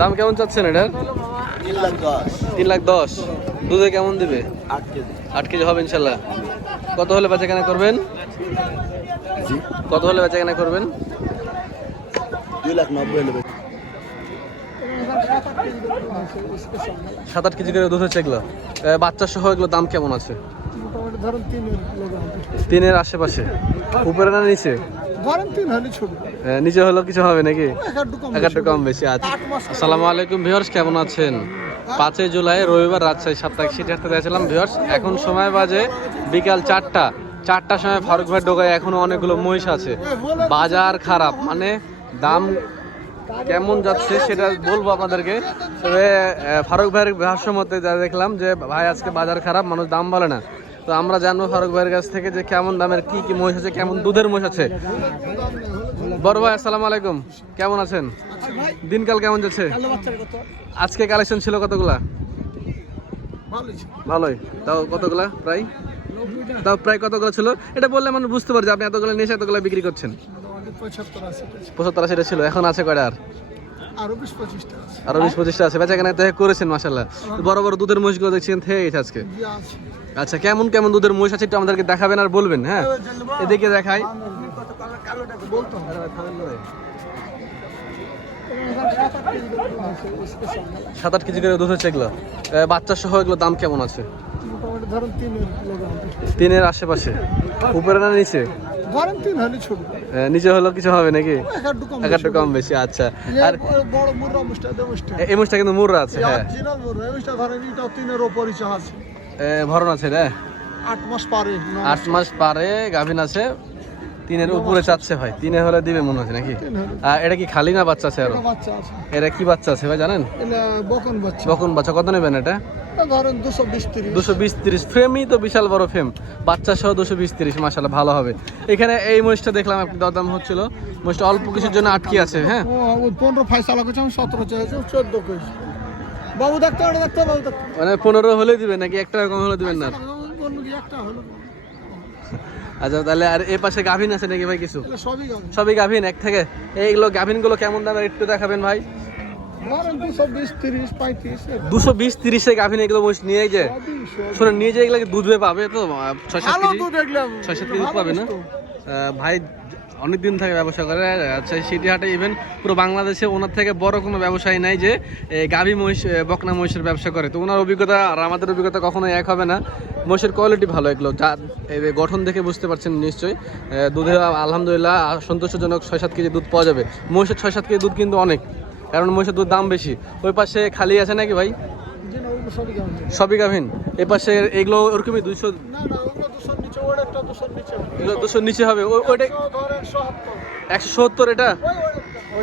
দাম কেমন চাচ্ছেন এটার? 3,10,000। দুধে কেমন দিবে? 8 কেজি হবে ইনশাল্লাহ। কত হলে বেচা কেনা করবেন? কত হলে বেচা কেনা করবেন? 2,90,000 7-8 কেজি করে দুধ হচ্ছে এগুলো। বাচ্চা সহ এগুলো দাম কেমন আছে? ধরেন 3-এর আশেপাশে। উপরে না নিচে? ধরেন 3 হলে ছোট, নিচে হলো কিছু হবে নাকি? একটু কম বেশি। আচ্ছা, আসসালামু আলাইকুম ভিউয়ার্স, কেমন আছেন? 5 জুলাই রবিবার রাজশাহী সাপ্তাহিক সিটি হাটতে গেছিলাম ভিউয়ার্স। এখন সময় বাজে বিকাল 4টার সময় ফারুক ভাই ঢোকায় এখনো অনেকগুলো মহিষ আছে। বাজার খারাপ, মানে দাম কেমন যাচ্ছে সেটা বলবো আপনাদেরকে। তবে ফারুক ভাইয়ের ভাষ্য মতে যা দেখলাম যে ভাই আজকে বাজার খারাপ, মানুষ দাম বলে না। তো আমরা জানবো ফারুক ভাইয়ের কাছ থেকে যে কেমন দামের কি কি মহিষ আছে, কেমন দুধের মহিষ আছে। বড় ভাই আসসালামু আলাইকুম, কেমন আছেন? দিনকাল কেমন যাচ্ছে? আজকে কালেকশন ছিল কতগুলা? ভালোই। তাও কতগুলা? প্রায় কতগুলো ছিল এটা বললে মানুষ বুঝতে পারছে আপনি এতগুলো নিয়ে এতগুলো বিক্রি করছেন। 75-80 ছিল। এখন আছে কয়টা? আরো 20-25টা আছে। বেচা কেনা করেছেন মাশাআল্লাহ। বড় বড় দুধের মহিষগুলো দেখছেন থেকে গেছে আজকে। আচ্ছা, কেমন কেমন দুধের মহিষ আছে একটু আমাদেরকে দেখাবেন আর বলবেন। হ্যাঁ, এদিকে দেখাই। 7-8 কেজি করে দুধ হচ্ছে এগুলো। বাচ্চা সহ এগুলো দাম কেমন আছে? ধরেন 3-এর আশেপাশে। উপরে না নিচে? ধরেন 3 হলে ছোট, নিচে হলো কিছু হবে নাকি? একটু কম বেশি। আচ্ছা, আর বড় মুররা মুষ্টা দেবষ্টা এই মুষ্টা কিন্তু মুররা আছে। হ্যাঁ, জিনাল মুররা মুষ্টা ধরেন এটা 3-এর উপরই আছে। ভরণ আছে রে? 8 মাস পারে। 8 মাস পারে গাভিন আছে। 3-এর উপরে চাচ্ছে ভাই। 3-এ হলে দিবে মনে হচ্ছে নাকি? এটা কি খালি না বাচ্চা আছে আরো? বাচ্চা আছে। এটা কি বাচ্চা আছে ভাই জানেন? এটা বকন বাচ্চা। বকন বাচ্চা। কত নেবেন এটা? ধরেন 220-30। 220-30। ফ্রেমই তো বিশাল বড় ফ্রেম। বাচ্চা সহ 220-30 মাশাআল্লাহ ভালো হবে। এখানে এই মহিষটা দেখলাম একটু দরদাম হচ্ছিল। মহিষটা অল্প কিছুর জন্য আটকে আছে। হ্যাঁ, 15 ফয়সালা করছে, আমি 17 চাইছি, 14 কইছি। বাবু ডাক্তার বাবু ডাক্তার মানে 15 হলে দিবেন নাকি? একটা কম হলে দিবেন না? একটা হলো। আচ্ছা, তাহলে আর এই পাশে গাভিন আছে নাকি ভাই কিছু? সবই সবই গাভিন এক থেকে। এইগুলো গাভিনগুলো কেমন দামের একটু দেখাবেন ভাই? 220-30 গাভিন এগুলো মহিষ নিয়ে যে শোনেন, নিয়ে যে এগুলো দুধ পাবে তো 6-7 কেজি পাবে না ভাই? অনেকদিন থেকে ব্যবসা করে। আচ্ছা, সিটি হাটে ইভেন পুরো বাংলাদেশে ওনার থেকে বড় কোনো ব্যবসায়ী নাই যে গাভী মহিষ বকনা মহিষের ব্যবসা করে। তো ওনার অভিজ্ঞতা আর আমাদের অভিজ্ঞতা কখনোই এক হবে না। মহিষের কোয়ালিটি ভালো এগুলো, যা গঠন দেখে বুঝতে পারছেন নিশ্চয়ই। দুধে আলহামদুলিল্লাহ সন্তোষজনক 6-7 কেজি দুধ পাওয়া যাবে। মহিষের 6-7 কেজি দুধ কিন্তু অনেক, কারণ মহিষের দুধ দাম বেশি। ওই পাশে খালি আছে নাকি ভাই? সবই গাভিন। এই পাশে এগুলো ওরকমই 200 নিচে হবে। ওইটা 170।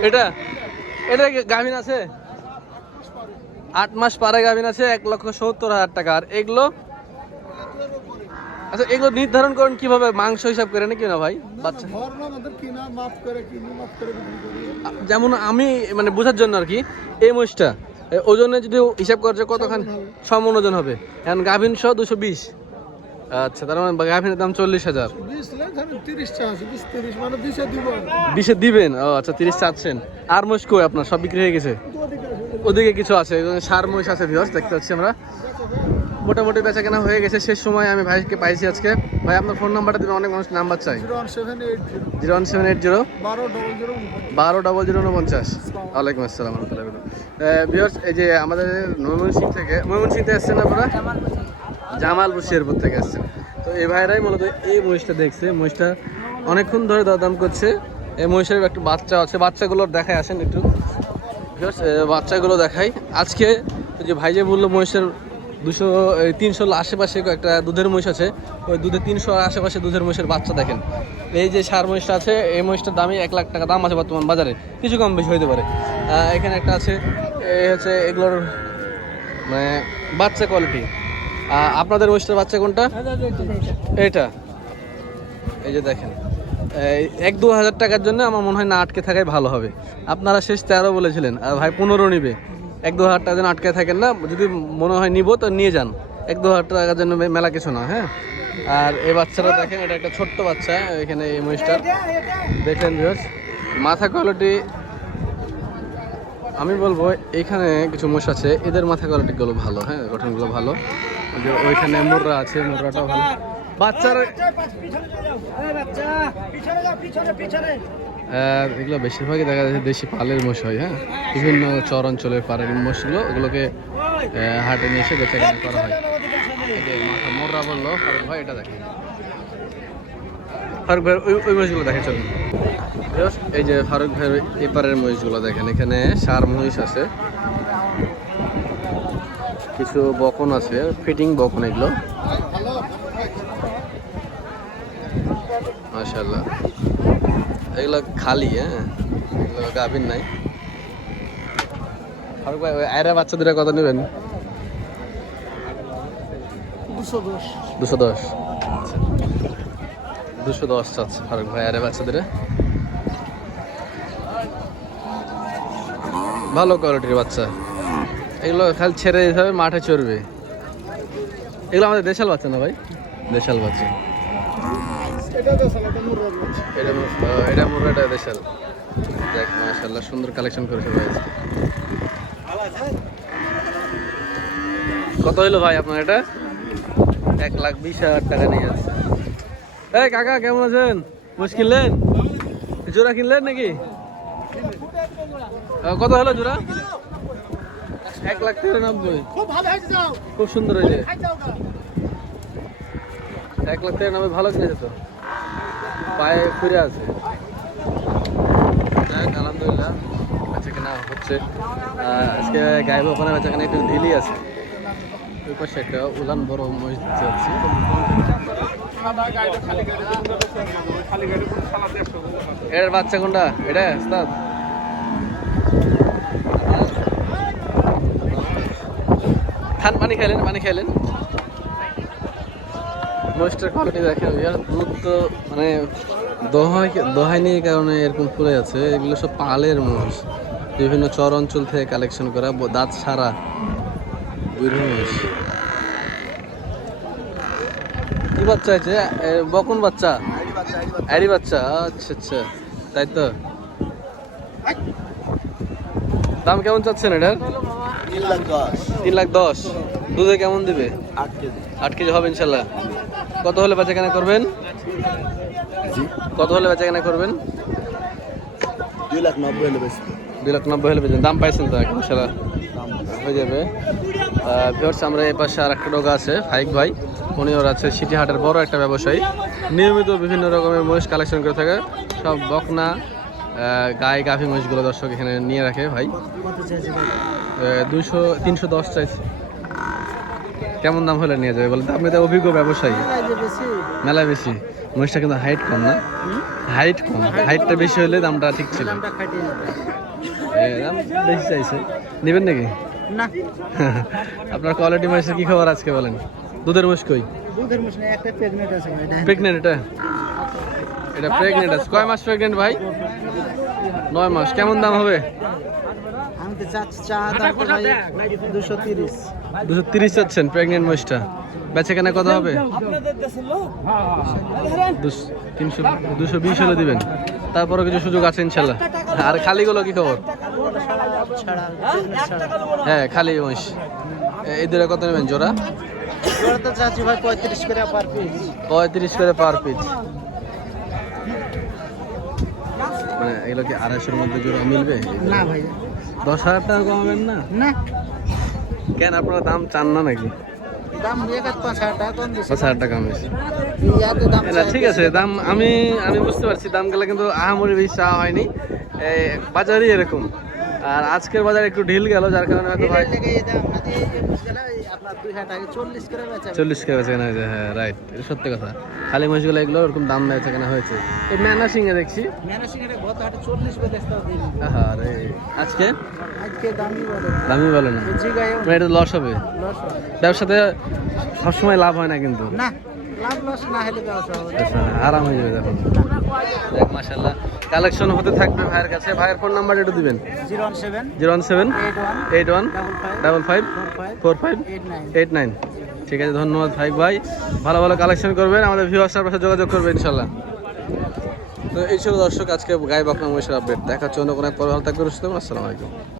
এটা গাভিন আছে 8 মাস পারে গাভিন আছে 1,70,000 টাকা। আর এগুলো? আচ্ছা, এগুলো নির্ধারণ করেন কিভাবে? মাংস হিসাব করে নাকি না ভাই? বাচ্চা যেমন আমি মানে বোঝার জন্য আর কি, এই মহিষটা ওজনে যদি হিসাব করছে কতখানি সমান ওজন হবে? এখন গাভিন সহ 220। আচ্ছা, তার মানে গাভিনের দাম 40,000। 20 দিবেন? ও আচ্ছা, 30 চাচ্ছেন। আর মহিষ কই আপনার? সব বিক্রি হয়ে গেছে? ওদিকে কিছু আছে, সার মহিষ আছে ভিউয়ার্স, দেখতে পাচ্ছি আমরা। মোটামুটি বেচা কেনা হয়ে গেছে। শেষ সময় আমি ভাইকে পাইছি আজকে। ভাই আপনার ফোন নাম্বারটা দিবেন, অনেক মানুষ নাম্বার চাই। 01780-120049। ওয়ালাইকুম আসসালাম। ভিউয়ার্স, এই যে আমাদের ময়মনসিং থেকে আসছেন আপনারা? জামালপুর শেরপুর থেকে আসছেন। তো এই ভাইরাই মূলত এই মহিষটা দেখছে। মহিষটা অনেকক্ষণ ধরে দরদাম করছে। এই মহিষের একটা বাচ্চা আছে, বাচ্চাগুলোর দেখায় আসেন একটু ভিউয়ার্স। বাচ্চাগুলো দেখাই আজকে। যে ভাই যে বললো মহিষের 200-300 আশেপাশে একটা দুধের মহিষ আছে, ওই 300 আশেপাশে দুধের মহিষের বাচ্চা দেখেন। এই যে সার মহিষটা আছে, এই মহিষটার দামই 1 লাখ টাকা দাম আছে বর্তমান বাজারে, কিছু কম বেশি হতে পারে। এখানে একটা আছে, এই হচ্ছে এগুলোর মানে বাচ্চা কোয়ালিটি। আপনাদের মহিষটার বাচ্চা কোনটা? এটা। এই যে দেখেন, 1-2 হাজার টাকার জন্য আমার মনে হয় না আটকে থাকাই ভালো হবে। আপনারা শেষ 13 বলেছিলেন, আর ভাই 15 নিবে। 1-2 হাজার টাকার জন্য আটকে থাকেন না, যদি মনে হয় নিব তো নিয়ে যান। 1-2 হাজার টাকার জন্য মেলা কিছু না। হ্যাঁ, আর এই বাচ্চাটা দেখেন, এটা একটা ছোট্ট বাচ্চা। এখানে এই মহিষটার দেখলেন ভিউয়ার্স, মাথা কোয়ালিটি আমি বলবো এখানে কিছু মোষ আছে, এদের মাথা কোয়ালিটিগুলো ভালো, হ্যাঁ গঠনগুলো ভালো। যে ওইখানে মুররা আছে, মুররাটাও ভালো। বাচ্চার আর এগুলো বেশিরভাগই দেখা যাচ্ছে দেশি পালের মোষ হয়, হ্যাঁ বিভিন্ন চর অঞ্চলের পালের মোষগুলো ওগুলোকে হাটে নিয়ে এসে বেচা কেনা করা হয়। এই যে মাথা মোররা বললো ফারুক ভাই, এটা দেখেন ফারুক ভাই ওই মহিষগুলো দেখে চলুন। এই যে ফারুক ভাইয়ের এপারের মহিষগুলো দেখেন, এখানে সার মহিষ আছে, কিছু বকন আছে, ফিটিং বকন এগুলো মাশাআল্লাহ। এগুলো খালি, হ্যাঁ এগুলো গাভীর নাই। ফারুক ভাই ওই আয়রা বাচ্চা দুটা কত নেবেন? 210 210 চাচ্ছে ফারুক ভাই আয়রা বাচ্চা দুটা, ভালো কোয়ালিটির বাচ্চা। এগুলো খালি ছেড়ে দিতে হবে, মাঠে চড়বে। এগুলো আমাদের দেশাল বাচ্চা না ভাই? দেশাল বাচ্চা। এটা মুরগাটা দেশাল। দেখ মাশাআল্লাহ সুন্দর কালেকশন করেছে ভাই। কত হইলো ভাই আপনার এটা? 1,20,000 টাকা নিয়ে আছে। এই কাকা কেমন আছেন? মোষ কিনলেন? জোড়া কিনলেন নাকি? কত হলো জোড়া? 1,93,000। খুব সুন্দর হয়েছে। 1,93,000 ভালো কিনেছে তো, পায়ে ফিরে আছে। আলহামদুলিল্লাহ বেচা কেনা হচ্ছে। আজকে গাইব ওখানে বেচা কেনা একটু ঢিলি আছে। ওই পাশে একটা উলান বড় মহিষ যাচ্ছে। এর বাচ্চা কোনটা? এটা ওস্তাদ খান, পানি খাইলেন। মহিষটার কোয়ালিটি দেখেন, দুধ তো মানে দোহাই নিয়ে কারণে এরকম ফুলে আছে। এগুলো সব পালের মহিষ, বিভিন্ন চর অঞ্চল থেকে কালেকশন করা, দাঁত সারা বুড়ো মহিষ। কি বাচ্চা আছে? বকন বাচ্চা, আইডি বাচ্চা। আচ্ছা আচ্ছা, তাই তো। দাম কেমন চাচ্ছেন এটার? 3,10,000। দুধে কেমন দিবে? 8 কেজি হবে ইনশাল্লাহ। কত হলে বেচা কেনা করবেন? 2,90,000 হলে বেচবেন। দাম পাইছেন তো ইনশাল্লাহ হয়ে যাবে। ভিউয়ার্স আমরা এই পাশে আর একটা ডোগা আছে ফাইক ভাই, উনি ওর আছে সিটি হাটের বড় একটা ব্যবসায়ী, নিয়মিত বিভিন্ন রকমের মহিষ কালেকশন করে থাকে, সব বকনা গায়ে গাভী মহিষগুলো দর্শক এখানে নিয়ে রাখে ভাই। 310 চাইছে। কেমন দাম হলে নিয়ে যাবে বলেন? আপনি তো অভিজ্ঞ ব্যবসায়ী। মেলা বেশি। মহিষটা কিন্তু হাইট কম না? হাইট কম, হাইটটা বেশি হলে দামটা ঠিক ছিল। দাম বেশি চাইছে, নেবেন নাকি? না। আপনার কোয়ালিটি মহিষের কি খবর আজকে বলেন? দুধের মহিষ কই? দুধের মহিষ না, একটা প্রেগন্যান্ট আছে। প্রেগন্যান্ট? এটা প্রেগন্যান্ট আছে। কয় মাস প্রেগন্যান্ট ভাই? 9 মাস। কেমন দাম হবে? আমি তো চা দাম ভাই 230 230 চাচ্ছেন প্রেগন্যান্ট মহিষটা। বেচা কেনা কত হবে? 220 হলে দিবেন। তারপরে কিছু সুযোগ আছে ইনশাল্লাহ। আর খালিগুলো কি খবর? হ্যাঁ খালি মহিষ। এদের কত নেবেন জোড়া? জোড়া তো চাচ্ছি ভাই 35 করে পার পিস। 35 করে পার পিস। মানে এগুলো কি 250-এর মধ্যে জোড়া মিলবে? না ভাই। 10,000 টাকা কমাবেন না? না। কেন আপনারা দাম চান না নাকি? দাম 5,000 টাকা কম দিছে। 5,000 টাকা কম বেশি। ইয়াতে দাম না ঠিক আছে, দাম আমি বুঝতে পারছি, দাম গেলে কিন্তু আহামরি বেশি চাওয়া হয়নি। বাজারই এরকম, আর আজকের বাজার একটু ঢিল গেল, যার কারণে হয়তো ভাই 40 করে বেচা কেনা হয়েছে। হ্যাঁ রাইট, এটা সত্যি কথা। খালি মহিষগুলো এগুলো ওরকম দাম বেচা কেনা হয়েছে। এই ম্যানা সিংহে দেখছি, আরে আজকে দামই বলে না, মানে এটা লস হবে। ব্যবসাতে সবসময় লাভ হয় না কিন্তু। না, লাভ লস না হলে ব্যবসা হবে। আচ্ছা, আরাম হয়ে যাবে তখন। দেখ মাশাআল্লাহ কালেকশন হতে থাকবে ভাইয়ের কাছে। ভাইয়ের ফোন নাম্বারটা একটু দিবেন। 017 81 55 45 89। ঠিক আছে, ধন্যবাদ ভাই। ভালো ভালো কালেকশন করবেন, আমাদের ভিউয়ার্সের পাশে যোগাযোগ করবেন ইনশাল্লাহ। তো এই ছিল দর্শক আজকে গায়ে বকনা মহিষের আপডেট। দেখার জন্য কোনো এক পর ভালো থাকবে। আসসালামু আলাইকুম।